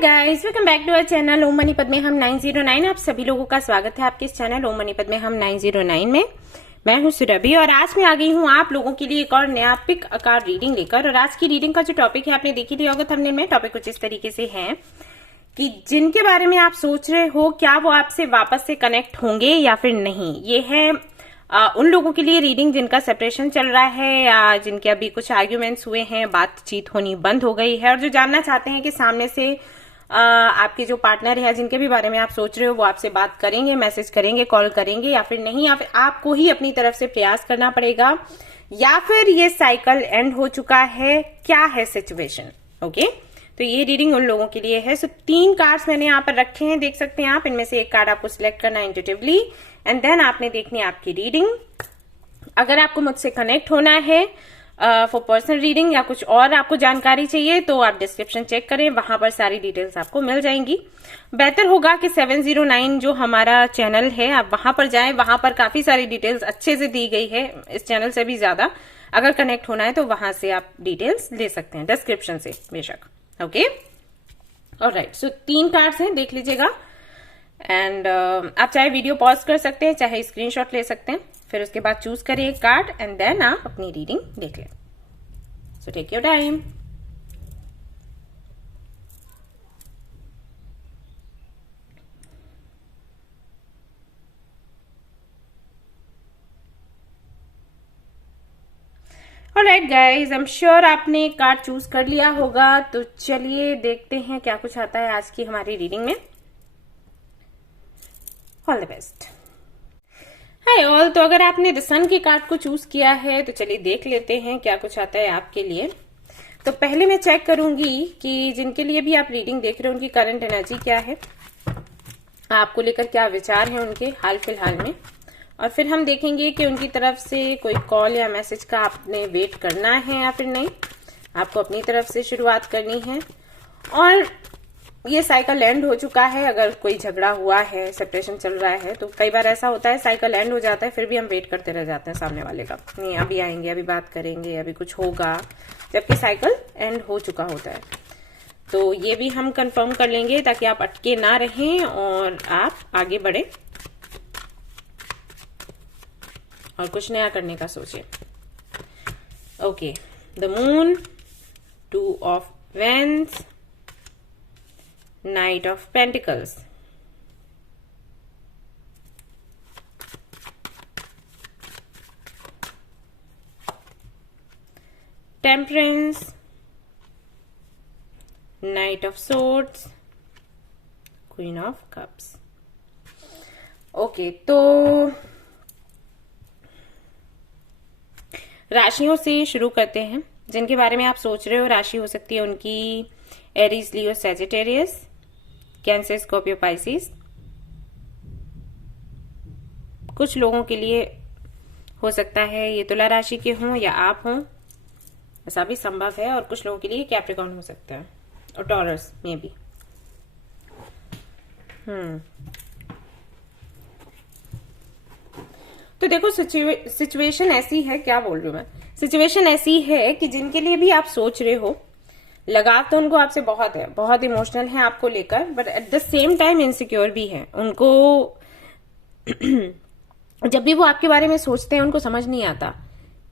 Guys, welcome back to our channel Om Manipat में हम 909। आप सभी लोगों का स्वागत है आपके इस चैनल ओम मनीपत में हम 909 में। मैं हूं सुरभि और आज मैं आ गई हूं आप लोगों के लिए एक और नया पिक आकार रीडिंग लेकर। और आज की रीडिंग का जो टॉपिक है आपने देख ही लिया होगा थंबनेल में। टॉपिक कुछ इस तरीके से है कि जिनके बारे में आप सोच रहे हो क्या वो आपसे वापस से कनेक्ट होंगे या फिर नहीं। ये है उन लोगों के लिए रीडिंग जिनका सेपरेशन चल रहा है या जिनके अभी कुछ आर्ग्यूमेंट्स हुए हैं, बातचीत होनी बंद हो गई है और जो जानना चाहते हैं कि सामने से आपके जो पार्टनर है जिनके भी बारे में आप सोच रहे हो वो आपसे बात करेंगे, मैसेज करेंगे, कॉल करेंगे या फिर नहीं, या फिर आपको ही अपनी तरफ से प्रयास करना पड़ेगा, या फिर ये साइकिल एंड हो चुका है, क्या है सिचुएशन। ओके, तो ये रीडिंग उन लोगों के लिए है। सो 3 कार्ड्स मैंने यहाँ पर रखे हैं, देख सकते हैं आप। इनमें से एक कार्ड आपको सिलेक्ट करना है इंट्यूटिवली एंड देन आपने देखनी है आपकी रीडिंग। अगर आपको मुझसे कनेक्ट होना है फॉर पर्सनल रीडिंग या कुछ और आपको जानकारी चाहिए तो आप डिस्क्रिप्शन चेक करें, वहां पर सारी डिटेल्स आपको मिल जाएंगी। बेहतर होगा कि 709 जो हमारा चैनल है आप वहां पर जाएं, वहां पर काफी सारी डिटेल्स अच्छे से दी गई है, इस चैनल से भी ज्यादा। अगर कनेक्ट होना है तो वहां से आप डिटेल्स ले सकते हैं, डिस्क्रिप्शन से बेशक। Okay, alright. सो 3 कार्ड्स हैं, देख लीजिएगा एंड आप चाहे वीडियो पॉज कर सकते हैं, चाहे स्क्रीनशॉट ले सकते हैं, फिर उसके बाद चूज करिए एक कार्ड एंड देन आप अपनी रीडिंग देख लें। So take your time. Alright guys, I am sure आपने कार्ड चूज कर लिया होगा। तो चलिए देखते हैं क्या कुछ आता है आज की हमारी रीडिंग में। All the best. Hi all, तो अगर आपने द सन के कार्ड को चूज किया है तो चलिए देख लेते हैं क्या कुछ आता है आपके लिए। तो पहले मैं चेक करूंगी कि जिनके लिए भी आप रीडिंग देख रहे हो उनकी करंट एनर्जी क्या है, आपको लेकर क्या विचार है उनके हाल फिलहाल में, और फिर हम देखेंगे कि उनकी तरफ से कोई कॉल या मैसेज का आपने वेट करना है या फिर नहीं, आपको अपनी तरफ से शुरुआत करनी है। और ये साइकिल एंड हो चुका है, अगर कोई झगड़ा हुआ है, सेपरेशन चल रहा है, तो कई बार ऐसा होता है साइकिल एंड हो जाता है, फिर भी हम वेट करते रह जाते हैं सामने वाले का, नहीं अभी आएंगे, अभी बात करेंगे, अभी कुछ होगा, जबकि साइकिल एंड हो चुका होता है। तो ये भी हम कंफर्म कर लेंगे ताकि आप अटके ना रहें और आप आगे बढ़े और कुछ नया करने का सोचें। Okay, the moon, 2 of wands, Knight of Pentacles, Temperance, Knight of Swords, Queen of Cups। Okay, तो राशियों से शुरू करते हैं। जिनके बारे में आप सोच रहे हो राशि हो सकती है उनकी एरीज, लियो, सैजिटेरियस, कैंसर, स्कॉर्पियो, पाइसिस। कुछ लोगों के लिए हो सकता है ये तुला राशि के हों या आप हों, ऐसा भी संभव है। और कुछ लोगों के लिए कैप्रिकॉर्न हो सकता है और टॉरस में भी। तो देखो सिचुएशन ऐसी है, क्या बोल रही हूं मैं, सिचुएशन ऐसी है कि जिनके लिए भी आप सोच रहे हो लगाव तो उनको आपसे बहुत है, बहुत इमोशनल है आपको लेकर, but at the same time insecure भी है उनको। जब भी वो आपके बारे में सोचते हैं उनको समझ नहीं आता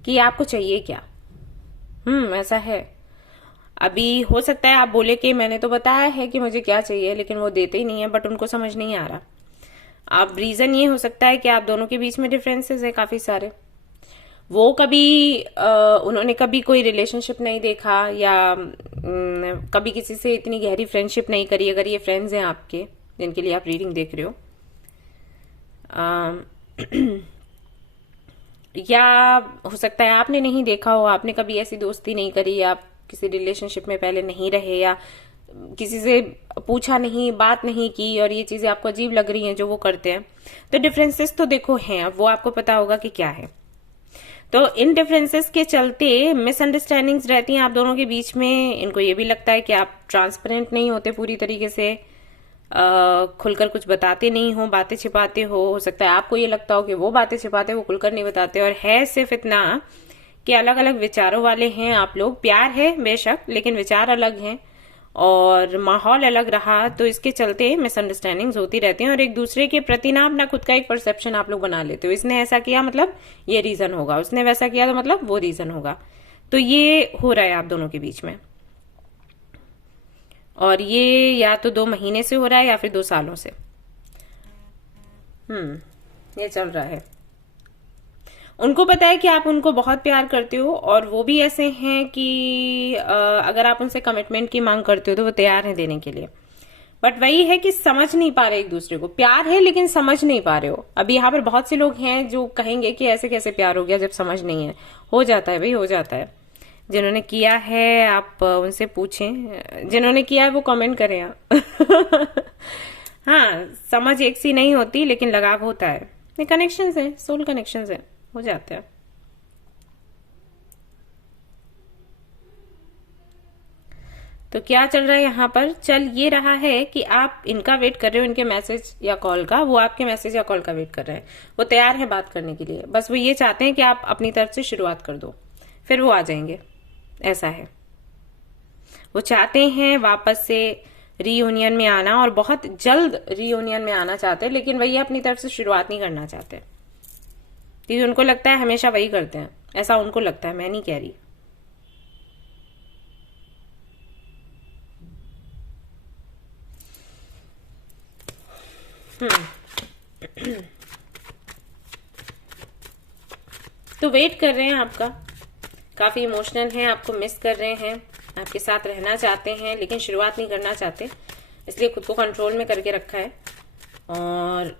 कि आपको चाहिए क्या। ऐसा है। अभी हो सकता है आप बोले कि मैंने तो बताया है कि मुझे क्या चाहिए, लेकिन वो देते ही नहीं है, बट उनको समझ नहीं आ रहा। अब रीजन ये हो सकता है कि आप दोनों के बीच में डिफरेंसेस है काफी सारे। वो कभी उन्होंने कभी कोई रिलेशनशिप नहीं देखा या कभी किसी से इतनी गहरी फ्रेंडशिप नहीं करी, अगर ये फ्रेंड्स हैं आपके जिनके लिए आप रीडिंग देख रहे हो। या हो सकता है आपने नहीं देखा हो, आपने कभी ऐसी दोस्ती नहीं करी, आप किसी रिलेशनशिप में पहले नहीं रहे या किसी से पूछा नहीं, बात नहीं की, और ये चीजें आपको अजीब लग रही हैं जो वो करते हैं। तो डिफरेंसेस तो देखो हैं, अब वो आपको पता होगा कि क्या है। तो इन डिफरेंसेस के चलते मिसअंडरस्टैंडिंग्स रहती हैं आप दोनों के बीच में। इनको ये भी लगता है कि आप ट्रांसपेरेंट नहीं होते पूरी तरीके से, खुलकर कुछ बताते नहीं हो, बातें छिपाते हो सकता है आपको ये लगता हो कि वो बातें छिपाते, वो खुलकर नहीं बताते। और है सिर्फ इतना कि अलग अलग विचारों वाले हैं आप लोग। प्यार है बेशक, लेकिन विचार अलग हैं। और माहौल अलग रहा, तो इसके चलते मिसअंडरस्टैंडिंग्स होती रहती हैं और एक दूसरे के प्रति ना अपना खुद का एक परसेप्शन आप लोग बना लेते हो। इसने ऐसा किया मतलब ये रीजन होगा, उसने वैसा किया तो मतलब वो रीजन होगा। तो ये हो रहा है आप दोनों के बीच में, और ये या तो 2 महीने से हो रहा है या फिर 2 सालों से। ये चल रहा है। उनको पता है कि आप उनको बहुत प्यार करते हो, और वो भी ऐसे हैं कि अगर आप उनसे कमिटमेंट की मांग करते हो तो वो तैयार हैं देने के लिए। बट वही है कि समझ नहीं पा रहे एक दूसरे को। प्यार है लेकिन समझ नहीं पा रहे हो। अभी यहाँ पर बहुत से लोग हैं जो कहेंगे कि ऐसे कैसे प्यार हो गया जब समझ नहीं है। हो जाता है भाई, हो जाता है। जिन्होंने किया है आप उनसे पूछें, जिन्होंने किया है वो कमेंट करें आप। हाँ, समझ एक सी नहीं होती लेकिन लगाव होता है। ये कनेक्शंस है, सोल कनेक्शंस है, हो जाते हैं। तो क्या चल रहा है यहाँ पर? चल ये रहा है कि आप इनका वेट कर रहे हो, इनके मैसेज या कॉल का। वो आपके मैसेज या कॉल का वेट कर रहे हैं। वो तैयार है बात करने के लिए, बस वो ये चाहते हैं कि आप अपनी तरफ से शुरुआत कर दो, फिर वो आ जाएंगे। ऐसा है, वो चाहते हैं वापस से रीयूनियन में आना, और बहुत जल्द रीयूनियन में आना चाहते हैं, लेकिन वही अपनी तरफ से शुरुआत नहीं करना चाहते, क्योंकि उनको लगता है हमेशा वही करते हैं। ऐसा उनको लगता है, मैं नहीं कह रही। तो वेट कर रहे हैं आपका, काफी इमोशनल हैं, आपको मिस कर रहे हैं, आपके साथ रहना चाहते हैं लेकिन शुरुआत नहीं करना चाहते, इसलिए खुद को कंट्रोल में करके रखा है, और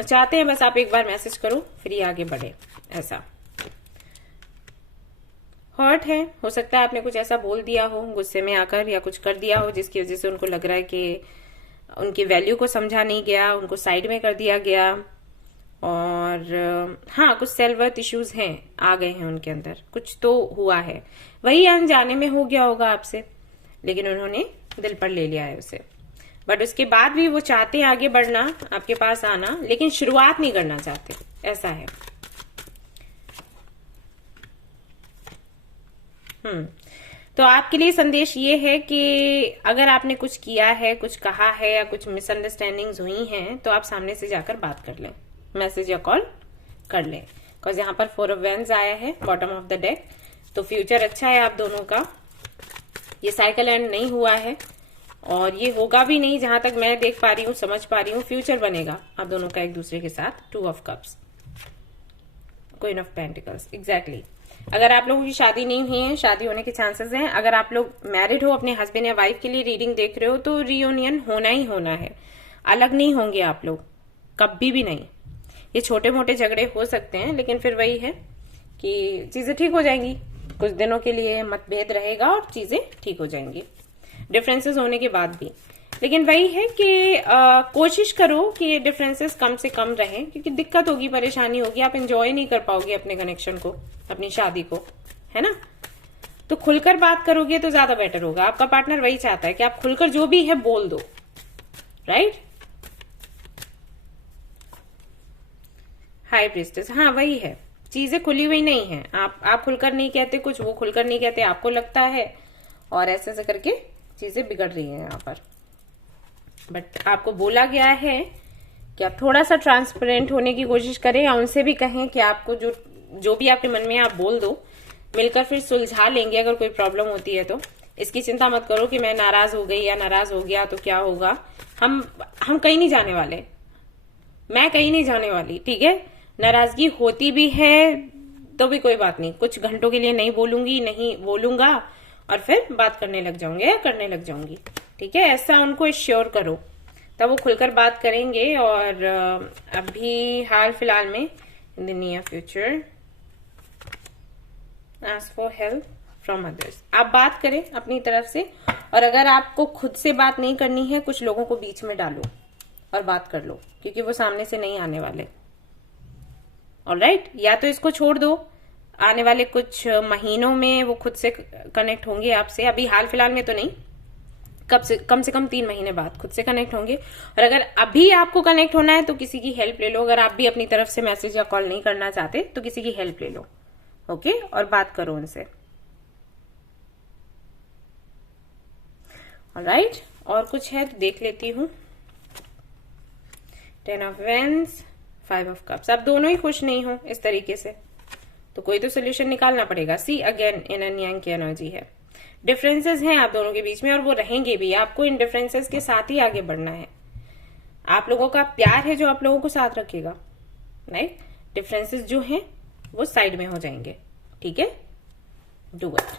चाहते हैं बस आप एक बार मैसेज करो फिर ये आगे बढ़े। ऐसा हर्ट है, हो सकता है आपने कुछ ऐसा बोल दिया हो गुस्से में आकर, या कुछ कर दिया हो जिसकी वजह से उनको लग रहा है कि उनकी वैल्यू को समझा नहीं गया, उनको साइड में कर दिया गया। और हाँ, कुछ सेल्फ वर्थ इश्यूज हैं, आ गए हैं उनके अंदर, कुछ तो हुआ है। वही अनजाने में हो गया होगा आपसे, लेकिन उन्होंने दिल पर ले लिया है उसे। बट उसके बाद भी वो चाहते हैं आगे बढ़ना, आपके पास आना, लेकिन शुरुआत नहीं करना चाहते। ऐसा है। तो आपके लिए संदेश ये है कि अगर आपने कुछ किया है, कुछ कहा है, या कुछ मिसअंडरस्टैंडिंग्स हुई हैं, तो आप सामने से जाकर बात कर लें, मैसेज या कॉल कर लें। बिकॉज यहाँ पर 4 ऑफ वैंड्स आया है बॉटम ऑफ द डेक, तो फ्यूचर अच्छा है आप दोनों का। ये साइकिल एंड नहीं हुआ है, और ये होगा भी नहीं, जहां तक मैं देख पा रही हूँ, समझ पा रही हूँ। फ्यूचर बनेगा आप दोनों का एक दूसरे के साथ। 2 of cups, queen of pentacles, exactly. अगर आप लोगों की शादी नहीं हुई है, शादी होने के चांसेस हैं। अगर आप लोग मैरिड हो, अपने हस्बैंड या वाइफ के लिए रीडिंग देख रहे हो, तो रियूनियन होना ही होना है। अलग नहीं होंगे आप लोग, कभी भी नहीं। ये छोटे मोटे झगड़े हो सकते हैं, लेकिन फिर वही है कि चीजें ठीक हो जाएंगी। कुछ दिनों के लिए मतभेद रहेगा और चीजें ठीक हो जाएंगी, डिफरेंसेस होने के बाद भी। लेकिन वही है कि कोशिश करो कि डिफरेंसेस कम से कम रहें, क्योंकि दिक्कत होगी, परेशानी होगी, आप एंजॉय नहीं कर पाओगे अपने कनेक्शन को, अपनी शादी को, है ना। तो खुलकर बात करोगे तो ज्यादा बेटर होगा। आपका पार्टनर वही चाहता है कि आप खुलकर जो भी है बोल दो, राइट। हाई प्रीस्टेस, हाँ वही है, चीजें खुली हुई नहीं है। आप खुलकर नहीं कहते कुछ, वो खुलकर नहीं कहते, आपको लगता है, और ऐसे ऐसे करके चीजें बिगड़ रही हैं यहाँ पर। बट आपको बोला गया है कि आप थोड़ा सा ट्रांसपेरेंट होने की कोशिश करें, या उनसे भी कहें कि आपको जो भी आपके मन में है आप बोल दो, मिलकर फिर सुलझा लेंगे अगर कोई प्रॉब्लम होती है तो। इसकी चिंता मत करो कि मैं नाराज हो गई या नाराज हो गया तो क्या होगा। हम कहीं नहीं जाने वाले, मैं कहीं नहीं जाने वाली, ठीक है। नाराजगी होती भी है तो भी कोई बात नहीं, कुछ घंटों के लिए नहीं बोलूंगी, नहीं बोलूंगा, और फिर बात करने लग जाऊंगे या करने लग जाऊंगी, ठीक है। ऐसा उनको एश्योर करो, तब वो खुलकर बात करेंगे। और अभी हाल फिलहाल में, in the near future, ask for help from others. आप बात करें अपनी तरफ से, और अगर आपको खुद से बात नहीं करनी है, कुछ लोगों को बीच में डालो और बात कर लो, क्योंकि वो सामने से नहीं आने वाले। ऑलराइट, या तो इसको छोड़ दो, आने वाले कुछ महीनों में वो खुद से कनेक्ट होंगे आपसे। अभी हाल फिलहाल में तो नहीं, कम से कम 3 महीने बाद खुद से कनेक्ट होंगे। और अगर अभी आपको कनेक्ट होना है तो किसी की हेल्प ले लो। अगर आप भी अपनी तरफ से मैसेज या कॉल नहीं करना चाहते तो किसी की हेल्प ले लो, ओके, और बात करो उनसे। ऑलराइट, और कुछ है तो देख लेती हूँ। 10 ऑफ वेंस, 5 ऑफ कप्स। आप दोनों ही खुश नहीं हो इस तरीके से, तो कोई तो सोल्यूशन निकालना पड़ेगा। See again in and yang की एनर्जी है, डिफरेंसेस हैं आप दोनों के बीच में और वो रहेंगे भी। आपको इन डिफरेंसेस के साथ ही आगे बढ़ना है। आप लोगों का प्यार है जो आप लोगों को साथ रखेगा, राइट। डिफरेंसेस जो हैं वो साइड में हो जाएंगे, ठीक है। Do it.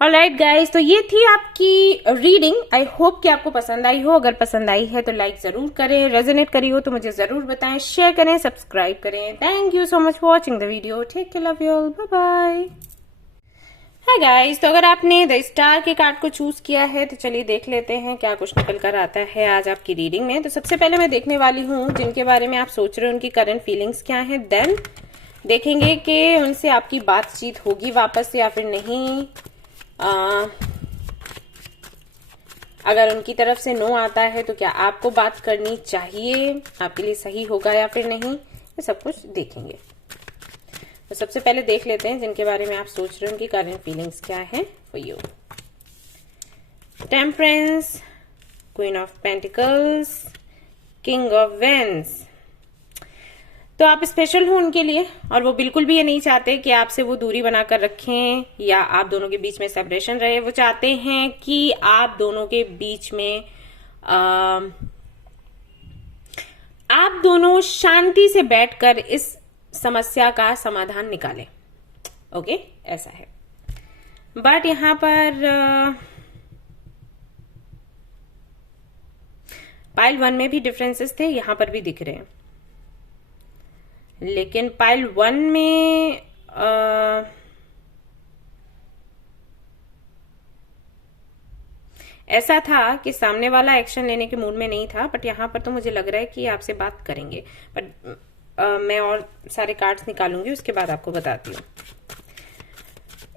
ऑलराइट गाइस, तो ये थी आपकी रीडिंग। आई होप कि आपको पसंद आई हो। अगर पसंद आई है तो लाइक जरूर करें, रेजोनेट करी हो तो मुझे जरूर बताएं, शेयर करें, सब्सक्राइब करें। Thank you so much for watching the video. Take care, love you all, bye bye. Hi guys, तो अगर आपने द स्टार के कार्ड को चूज किया है तो चलिए देख लेते हैं क्या कुछ निकल कर आता है आज आपकी रीडिंग में। तो सबसे पहले मैं देखने वाली हूँ जिनके बारे में आप सोच रहे हो उनकी करंट फीलिंग्स क्या है। देन देखेंगे कि उनसे आपकी बातचीत होगी वापस या फिर नहीं। अगर उनकी तरफ से नो आता है तो क्या आपको बात करनी चाहिए, आपके लिए सही होगा या फिर नहीं, ये सब कुछ देखेंगे। तो सबसे पहले देख लेते हैं जिनके बारे में आप सोच रहे हो उनकी करंट फीलिंग्स क्या है for you. Temperance, queen of pentacles, king of wands. तो आप स्पेशल हो उनके लिए और वो बिल्कुल भी ये नहीं चाहते कि आपसे वो दूरी बनाकर रखें या आप दोनों के बीच में सेपरेशन रहे। वो चाहते हैं कि आप दोनों के बीच में आप दोनों शांति से बैठकर इस समस्या का समाधान निकालें। ओके, ऐसा है। बट यहां पर पाइल 1 में भी डिफरेंसेस थे, यहां पर भी दिख रहे हैं। लेकिन पाइल 1 में ऐसा था कि सामने वाला एक्शन लेने के मूड में नहीं था, बट यहां पर तो मुझे लग रहा है कि आपसे बात करेंगे। बट मैं और सारे कार्ड्स निकालूंगी, उसके बाद आपको बताती हूँ।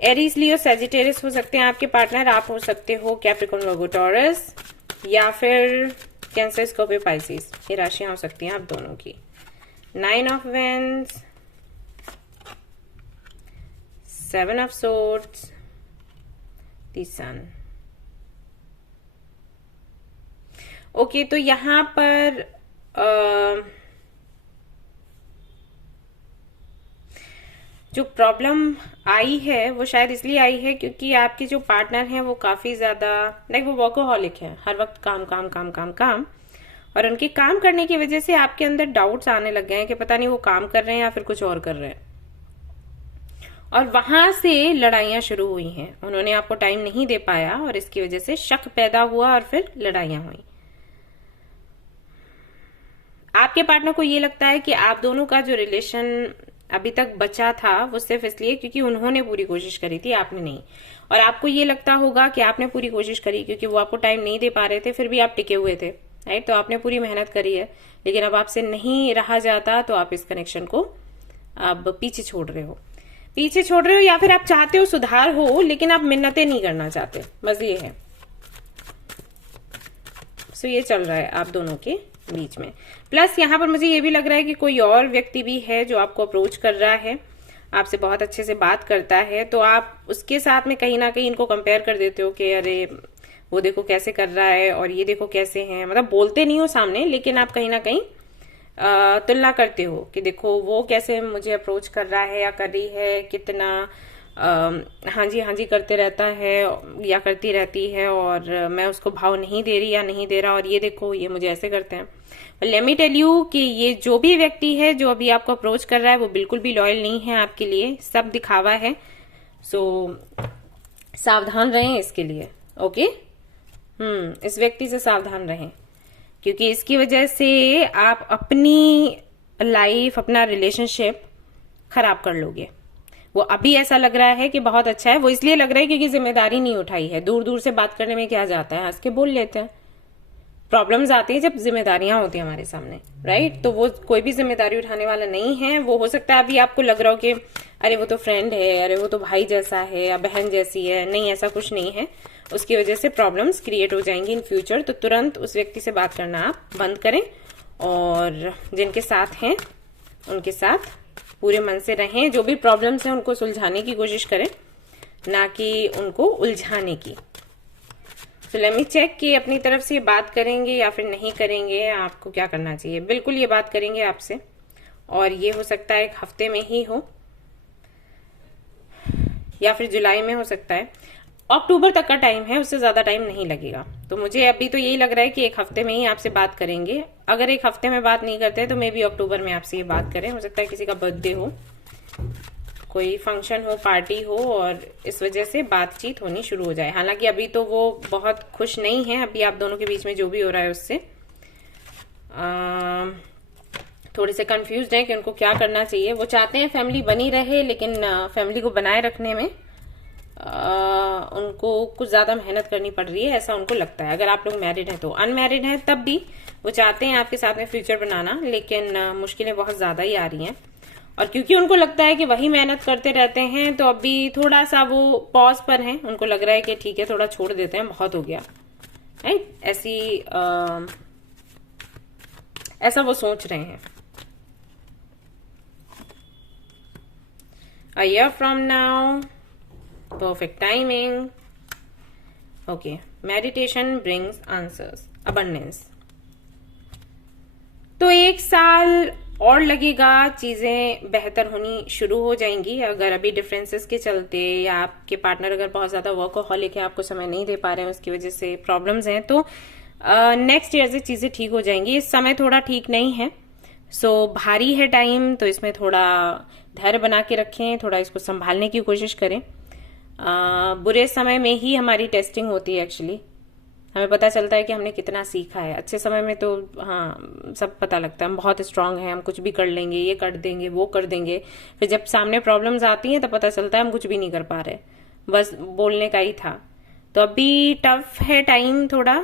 एरीज, लियो, सैजिटेरियस हो सकते हैं आपके पार्टनर। आप हो सकते हो कैप्रिकॉर्न, वर्गो, टॉरस या फिर कैंसर, स्कॉर्पियो, पाइसेस। ये राशियां हो सकती हैं आप दोनों की। 9 of wands, 7 of swords, the sun. Okay, तो यहां पर जो प्रॉब्लम आई है वो शायद इसलिए आई है क्योंकि आपके जो पार्टनर हैं वो काफी ज्यादा लाइक वो वर्कोहॉलिक है, हर वक्त काम काम काम काम काम। और उनके काम करने की वजह से आपके अंदर डाउट्स आने लग गए हैं कि पता नहीं वो काम कर रहे हैं या फिर कुछ और कर रहे हैं। और वहां से लड़ाइयां शुरू हुई हैं। उन्होंने आपको टाइम नहीं दे पाया और इसकी वजह से शक पैदा हुआ और फिर लड़ाइयां हुई। आपके पार्टनर को ये लगता है कि आप दोनों का जो रिलेशन अभी तक बचा था वो सिर्फ इसलिए क्योंकि उन्होंने पूरी कोशिश करी थी, आपने नहीं। और आपको ये लगता होगा कि आपने पूरी कोशिश करी क्योंकि वो आपको टाइम नहीं दे पा रहे थे, फिर भी आप टिके हुए थे, राइट। तो आपने पूरी मेहनत करी है, लेकिन अब आपसे नहीं रहा जाता तो आप इस कनेक्शन को अब पीछे छोड़ रहे हो या फिर आप चाहते हो सुधार हो लेकिन आप मिन्नतें नहीं करना चाहते, बस ये है। सो ये चल रहा है आप दोनों के बीच में। प्लस यहाँ पर मुझे ये भी लग रहा है कि कोई और व्यक्ति भी है जो आपको अप्रोच कर रहा है, आपसे बहुत अच्छे से बात करता है, तो आप उसके साथ में कहीं ना कहीं इनको कंपेयर कर देते हो कि अरे वो देखो कैसे कर रहा है और ये देखो कैसे हैं। मतलब बोलते नहीं हो सामने, लेकिन आप कहीं ना कहीं तुलना करते हो कि देखो वो कैसे मुझे अप्रोच कर रहा है या कर रही है, कितना हाँ जी करते रहता है या करती रहती है और मैं उसको भाव नहीं दे रही या नहीं दे रहा, और ये देखो ये मुझे ऐसे करते हैं। लेट मी टेल यू कि ये जो भी व्यक्ति है जो अभी आपको अप्रोच कर रहा है वो बिल्कुल भी लॉयल नहीं है आपके लिए, सब दिखावा है। सो सावधान रहें इसके लिए, ओके। इस व्यक्ति से सावधान रहें क्योंकि इसकी वजह से आप अपनी लाइफ, अपना रिलेशनशिप खराब कर लोगे। वो अभी ऐसा लग रहा है कि बहुत अच्छा है, वो इसलिए लग रहा है क्योंकि जिम्मेदारी नहीं उठाई है। दूर दूर से बात करने में क्या जाता है, हंस के बोल लेते हैं। प्रॉब्लम्स आती है जब जिम्मेदारियां होती है हमारे सामने, राइट। तो वो कोई भी जिम्मेदारी उठाने वाला नहीं है। वो हो सकता है अभी आपको लग रहा हो कि अरे वो तो फ्रेंड है, अरे वो तो भाई जैसा है या बहन जैसी है। नहीं, ऐसा कुछ नहीं है। उसकी वजह से प्रॉब्लम्स क्रिएट हो जाएंगी इन फ्यूचर। तो तुरंत उस व्यक्ति से बात करना आप बंद करें और जिनके साथ हैं उनके साथ पूरे मन से रहें। जो भी प्रॉब्लम्स हैं उनको सुलझाने की कोशिश करें, ना कि उनको उलझाने की। तो लेट मी चेक कि अपनी तरफ से बात करेंगे या फिर नहीं करेंगे। आपको क्या करना चाहिए? बिल्कुल ये बात करेंगे आपसे, और ये हो सकता है 1 हफ्ते में ही हो या फिर जुलाई में हो सकता है। अक्टूबर तक का टाइम है, उससे ज्यादा टाइम नहीं लगेगा। तो मुझे अभी तो यही लग रहा है कि 1 हफ्ते में ही आपसे बात करेंगे। अगर 1 हफ्ते में बात नहीं करते तो मे बी अक्टूबर में आपसे ये बात करें। हो सकता है किसी का बर्थडे हो, कोई फंक्शन हो, पार्टी हो, और इस वजह से बातचीत होनी शुरू हो जाए। हालांकि अभी तो वो बहुत खुश नहीं है, अभी आप दोनों के बीच में जो भी हो रहा है उससे थोड़े से कंफ्यूज्ड हैं कि उनको क्या करना चाहिए। वो चाहते हैं फैमिली बनी रहे, लेकिन फैमिली को बनाए रखने में उनको कुछ ज्यादा मेहनत करनी पड़ रही है, ऐसा उनको लगता है। अगर आप लोग मैरिड हैं तो, अनमैरिड हैं तब भी वो चाहते हैं आपके साथ में फ्यूचर बनाना, लेकिन मुश्किलें बहुत ज्यादा ही आ रही हैं। और क्योंकि उनको लगता है कि वही मेहनत करते रहते हैं, तो अभी थोड़ा सा वो पॉज पर हैं। उनको लग रहा है कि ठीक है, थोड़ा छोड़ देते हैं, बहुत हो गया, राइट? ऐसा वो सोच रहे हैं। A year from now, perfect timing. Okay, meditation brings answers, abundance. तो 1 साल और लगेगा, चीजें बेहतर होनी शुरू हो जाएंगी। अगर अभी डिफरेंसेस के चलते या आपके पार्टनर अगर बहुत ज्यादा वर्कहॉलिक है, आपको समय नहीं दे पा रहे हैं, उसकी वजह से प्रॉब्लम्स हैं, तो नेक्स्ट ईयर से चीजें ठीक हो जाएंगी। इस समय थोड़ा ठीक नहीं है, सो भारी है टाइम, तो इसमें थोड़ा धैर्य बना के रखें, थोड़ा इसको संभालने की कोशिश करें। बुरे समय में ही हमारी टेस्टिंग होती है। एक्चुअली हमें पता चलता है कि हमने कितना सीखा है। अच्छे समय में तो हाँ, सब पता लगता है, हम बहुत स्ट्रांग हैं, हम कुछ भी कर लेंगे, ये कर देंगे, वो कर देंगे। फिर जब सामने प्रॉब्लम्स आती हैं तो पता चलता है हम कुछ भी नहीं कर पा रहे, बस बोलने का ही था। तो अभी टफ है टाइम, थोड़ा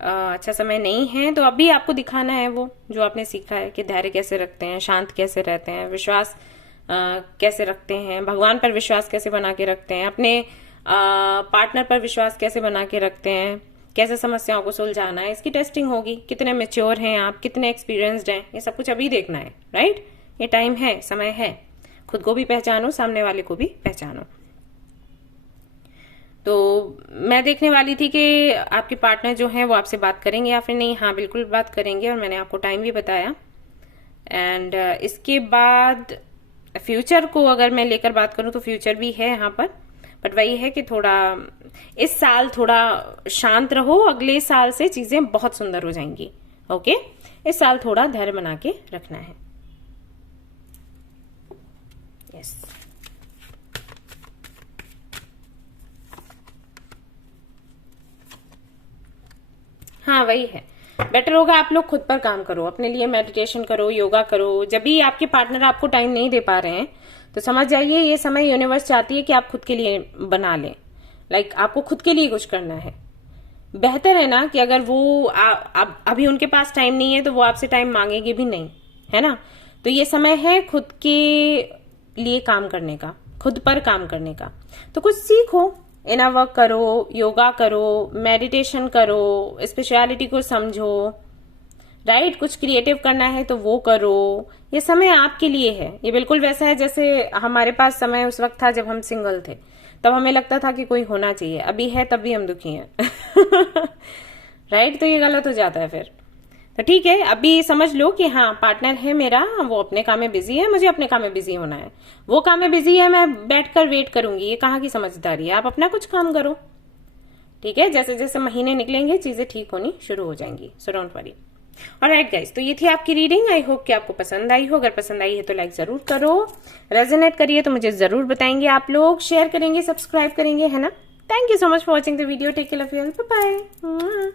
अच्छा समय नहीं है। तो अभी आपको दिखाना है वो जो आपने सीखा है, कि धैर्य कैसे रखते हैं, शांत कैसे रहते हैं, विश्वास कैसे रखते हैं, भगवान पर विश्वास कैसे बना के रखते हैं, अपने पार्टनर पर विश्वास कैसे बना के रखते हैं, कैसे समस्याओं को सुलझाना है। इसकी टेस्टिंग होगी, कितने मैच्योर हैं आप, कितने एक्सपीरियंस्ड हैं, ये सब कुछ अभी देखना है, राइट? ये टाइम है, समय है। खुद को भी पहचानो, सामने वाले को भी पहचानो। तो मैं देखने वाली थी कि आपके पार्टनर जो हैं वो आपसे बात करेंगे या फिर नहीं। हाँ, बिल्कुल बात करेंगे, और मैंने आपको टाइम भी बताया। एंड इसके बाद फ्यूचर को अगर मैं लेकर बात करूं तो फ्यूचर भी है यहाँ पर, बट वही है कि थोड़ा इस साल थोड़ा शांत रहो, अगले साल से चीजें बहुत सुंदर हो जाएंगी। ओके, इस साल थोड़ा धैर्य बना के रखना है। यस, हाँ वही है। बेटर होगा आप लोग खुद पर काम करो, अपने लिए मेडिटेशन करो, योगा करो। जब भी आपके पार्टनर आपको टाइम नहीं दे पा रहे हैं तो समझ जाइए ये समय यूनिवर्स चाहती है कि आप खुद के लिए बना लें। लाइक आपको खुद के लिए कुछ करना है। बेहतर है ना कि अगर वो अभी उनके पास टाइम नहीं है तो वो आपसे टाइम मांगेंगे भी नहीं, है ना? तो ये समय है खुद के लिए काम करने का, खुद पर काम करने का। तो कुछ सीखो, इनर वर्क करो, योगा करो, मेडिटेशन करो, स्पिरिचुअलिटी को समझो, राइट? कुछ क्रिएटिव करना है तो वो करो। ये समय आपके लिए है। ये बिल्कुल वैसा है जैसे हमारे पास समय उस वक्त था जब हम सिंगल थे, तब हमें लगता था कि कोई होना चाहिए। अभी है तब भी हम दुखी हैं राइट? तो ये गलत हो जाता है फिर। तो ठीक है, अभी समझ लो कि हाँ, पार्टनर है मेरा, वो अपने काम में बिजी है, मुझे अपने काम में बिजी होना है। वो काम में बिजी है, मैं बैठकर वेट करूंगी। ये कहाँ की समझदारी है? आप अपना कुछ काम करो, ठीक है? जैसे जैसे महीने निकलेंगे चीजें ठीक होनी शुरू हो जाएंगी। So don't worry. Alright guys, तो ये थी आपकी रीडिंग। आई होप कि आपको पसंद आई हो। अगर पसंद आई है तो लाइक जरूर करो, रेजोनेट करिए तो मुझे जरूर बताएंगे आप लोग, शेयर करेंगे, सब्सक्राइब करेंगे, है ना? Thank you so much for watching the video. Take care of you, bye bye.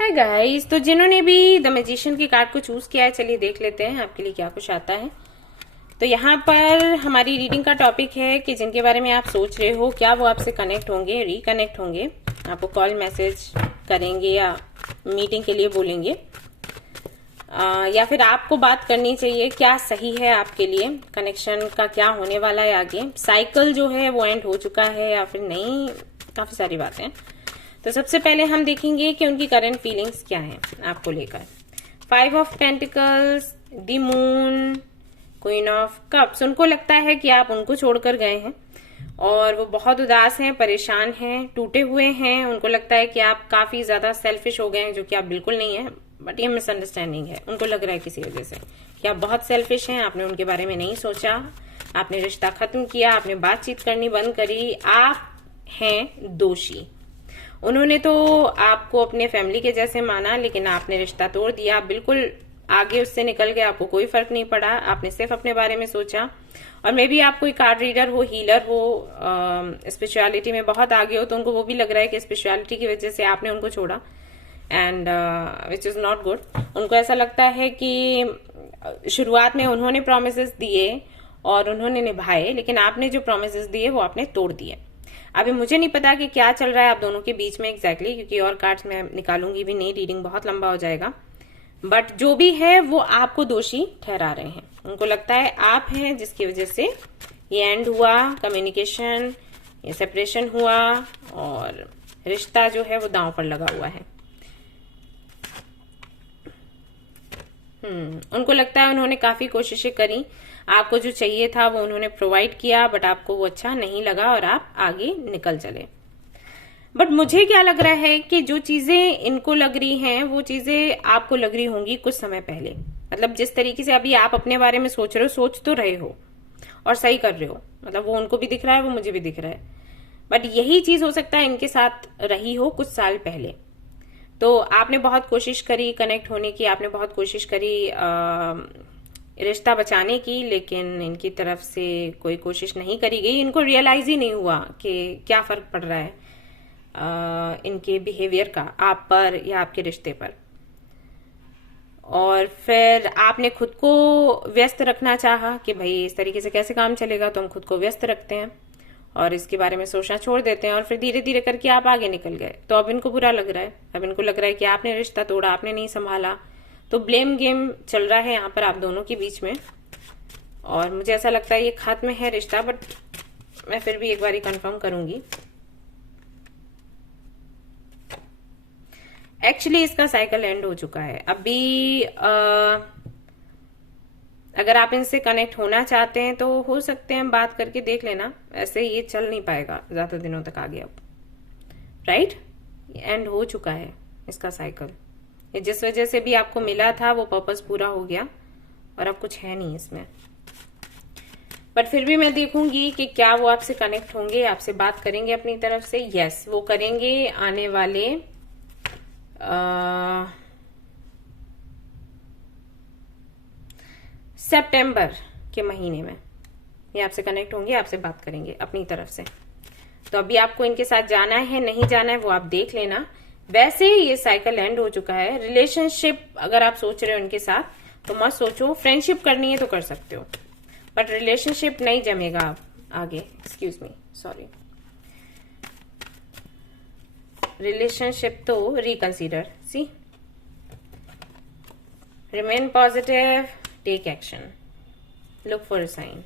Hi guys, तो जिन्होंने भी द मैजिशियन की कार्ड को चूज किया है, चलिए देख लेते हैं आपके लिए क्या कुछ आता है। तो यहाँ पर हमारी रीडिंग का टॉपिक है कि जिनके बारे में आप सोच रहे हो, क्या वो आपसे कनेक्ट होंगे, रिकनेक्ट होंगे, आपको कॉल मैसेज करेंगे या मीटिंग के लिए बोलेंगे, या फिर आपको बात करनी चाहिए, क्या सही है आपके लिए, कनेक्शन का क्या होने वाला है आगे, साइकिल जो है वो एंड हो चुका है या फिर नहीं, काफी सारी बातें। तो सबसे पहले हम देखेंगे कि उनकी करंट फीलिंग्स क्या हैं आपको लेकर। 5 of pentacles, the moon, queen of cups. उनको लगता है कि आप उनको छोड़कर गए हैं और वो बहुत उदास हैं, परेशान हैं, टूटे हुए हैं। उनको लगता है कि आप काफी ज्यादा सेल्फिश हो गए हैं, जो कि आप बिल्कुल नहीं है, बट ये मिसअंडरस्टैंडिंग है। उनको लग रहा है किसी वजह से कि आप बहुत सेल्फिश हैं, आपने उनके बारे में नहीं सोचा, आपने रिश्ता खत्म किया, आपने बातचीत करनी बंद करी। आप हैं दोषी। उन्होंने तो आपको अपने फैमिली के जैसे माना, लेकिन आपने रिश्ता तोड़ दिया। आप बिल्कुल आगे उससे निकल गए, आपको कोई फर्क नहीं पड़ा, आपने सिर्फ अपने बारे में सोचा। और मे बी आप कोई कार्ड रीडर हो, हीलर हो, स्पिरिचुअलिटी में बहुत आगे हो, तो उनको वो भी लग रहा है कि स्पिरिचुअलिटी की वजह से आपने उनको छोड़ा, and which is not good. उनको ऐसा लगता है कि शुरुआत में उन्होंने प्रोमिसेस दिए और उन्होंने निभाए, लेकिन आपने जो प्रोमिसेस दिए वो आपने तोड़ दिए। अभी मुझे नहीं पता कि क्या चल रहा है आप दोनों के बीच में एग्जैक्टली, क्योंकि और कार्ड्स मैं निकालूंगी भी नहीं, रीडिंग बहुत लंबा हो जाएगा। बट जो भी है वो आपको दोषी ठहरा रहे हैं। उनको लगता है आप हैं जिसकी वजह से ये एंड हुआ, कम्युनिकेशन, ये सेपरेशन हुआ और रिश्ता जो है वो दांव पर लगा हुआ है। उनको लगता है उन्होंने काफी कोशिशें करी, आपको जो चाहिए था वो उन्होंने प्रोवाइड किया, बट आपको वो अच्छा नहीं लगा और आप आगे निकल चले। बट मुझे क्या लग रहा है कि जो चीजें इनको लग रही हैं वो चीजें आपको लग रही होंगी कुछ समय पहले। मतलब जिस तरीके से अभी आप अपने बारे में सोच रहे हो, सोच तो रहे हो और सही कर रहे हो, मतलब वो उनको भी दिख रहा है, वो मुझे भी दिख रहा है। बट यही चीज हो सकता है इनके साथ रही हो कुछ साल पहले। तो आपने बहुत कोशिश करी कनेक्ट होने की, आपने बहुत कोशिश करी रिश्ता बचाने की, लेकिन इनकी तरफ से कोई कोशिश नहीं करी गई। इनको रियलाइज ही नहीं हुआ कि क्या फर्क पड़ रहा है इनके बिहेवियर का आप पर या आपके रिश्ते पर। और फिर आपने खुद को व्यस्त रखना चाहा कि भाई इस तरीके से कैसे काम चलेगा, तो हम खुद को व्यस्त रखते हैं और इसके बारे में सोचना छोड़ देते हैं, और फिर धीरे धीरे करके आप आगे निकल गए। तो अब इनको बुरा लग रहा है, अब इनको लग रहा है कि आपने रिश्ता तोड़ा, आपने नहीं संभाला। तो ब्लेम गेम चल रहा है यहाँ पर आप दोनों के बीच में, और मुझे ऐसा लगता है ये खत्म है रिश्ता। बट मैं फिर भी एक बार कंफर्म करूंगी। एक्चुअली इसका साइकिल एंड हो चुका है। अभी अगर आप इनसे कनेक्ट होना चाहते हैं तो हो सकते हैं बात करके देख लेना, ऐसे ये चल नहीं पाएगा ज्यादा दिनों तक आगे अब, राइट? एंड हो चुका है इसका साइकिल। ये जिस वजह से भी आपको मिला था वो पर्पस पूरा हो गया और अब कुछ है नहीं इसमें। बट फिर भी मैं देखूंगी कि क्या वो आपसे कनेक्ट होंगे, आपसे बात करेंगे अपनी तरफ से। यस, वो करेंगे आने वाले सितंबर के महीने में ये आपसे कनेक्ट होंगे, आपसे बात करेंगे अपनी तरफ से। तो अभी आपको इनके साथ जाना है नहीं जाना है वो आप देख लेना। वैसे ये साइकिल एंड हो चुका है। रिलेशनशिप अगर आप सोच रहे हो इनके साथ तो मत सोचो, फ्रेंडशिप करनी है तो कर सकते हो, बट रिलेशनशिप नहीं जमेगा आप आगे। एक्सक्यूज मी, सॉरी, रिलेशनशिप तो reconsider. See, remain positive, take action, look for a sign.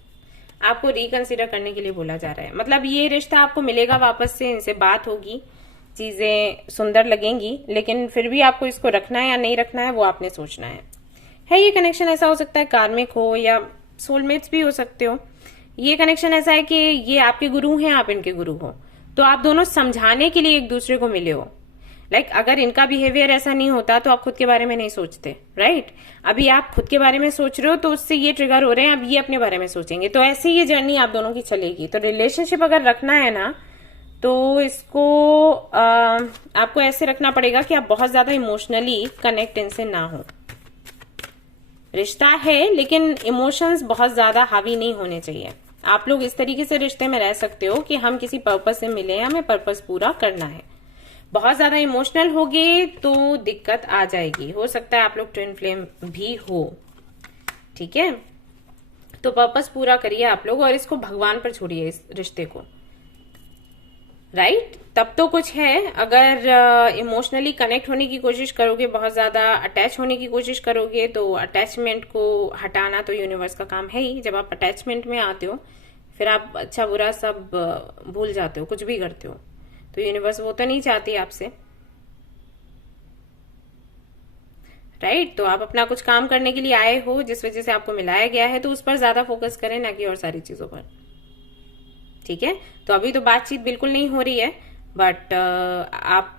आपको रिकंसीडर करने के लिए बोला जा रहा है। मतलब ये रिश्ता आपको मिलेगा वापस से, इनसे बात होगी, चीजें सुंदर लगेंगी, लेकिन फिर भी आपको इसको रखना है या नहीं रखना है वो आपने सोचना है। ये कनेक्शन ऐसा हो सकता है कार्मिक हो या सोलमेट्स भी हो सकते हो। ये कनेक्शन ऐसा है कि ये आपके गुरु हैं, आप इनके गुरु हो, तो आप दोनों समझाने के लिए एक दूसरे को मिले हो। अगर इनका बिहेवियर ऐसा नहीं होता तो आप खुद के बारे में नहीं सोचते, राइट? अभी आप खुद के बारे में सोच रहे हो तो उससे ये ट्रिगर हो रहे हैं, अब ये अपने बारे में सोचेंगे, तो ऐसे ये जर्नी आप दोनों की चलेगी। तो रिलेशनशिप अगर रखना है ना तो इसको आपको ऐसे रखना पड़ेगा कि आप बहुत ज्यादा इमोशनली कनेक्ट इनसे ना हो। रिश्ता है लेकिन इमोशंस बहुत ज्यादा हावी नहीं होने चाहिए। आप लोग इस तरीके से रिश्ते में रह सकते हो कि हम किसी पर्पस से मिले, हमें पर्पस पूरा करना है। बहुत ज्यादा इमोशनल होगे तो दिक्कत आ जाएगी। हो सकता है आप लोग ट्विन फ्लेम भी हो, ठीक है? तो पर्पस पूरा करिए आप लोग और इसको भगवान पर छोड़िए, इस रिश्ते को, राइट? तब तो कुछ है। अगर इमोशनली कनेक्ट होने की कोशिश करोगे, बहुत ज्यादा अटैच होने की कोशिश करोगे, तो अटैचमेंट को हटाना तो यूनिवर्स का काम है ही। जब आप अटैचमेंट में आते हो फिर आप अच्छा बुरा सब भूल जाते हो, कुछ भी करते हो, तो यूनिवर्स वो तो नहीं चाहती आपसे, राइट? तो आप अपना कुछ काम करने के लिए आए हो जिस वजह से आपको मिलाया गया है, तो उस पर ज्यादा फोकस करें ना कि और सारी चीजों पर। ठीक है। तो अभी तो बातचीत बिल्कुल नहीं हो रही है, बट आप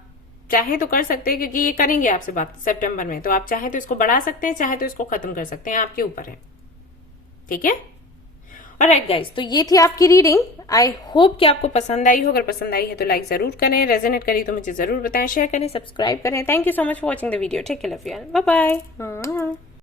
चाहे तो कर सकते हैं, क्योंकि ये करेंगे आपसे बात सितंबर में। तो आप चाहे तो इसको बढ़ा सकते हैं, चाहे तो इसको खत्म कर सकते हैं, आपके ऊपर है। ठीक है। ऑलराइट गाइस, तो ये थी आपकी रीडिंग। आई होप कि आपको पसंद आई हो। अगर पसंद आई है तो लाइक जरूर करें, रेजोनेट करी तो मुझे जरूर बताएं, शेयर करें, सब्सक्राइब करें। Thank you so much for watching the video. Take care, love you, bye bye.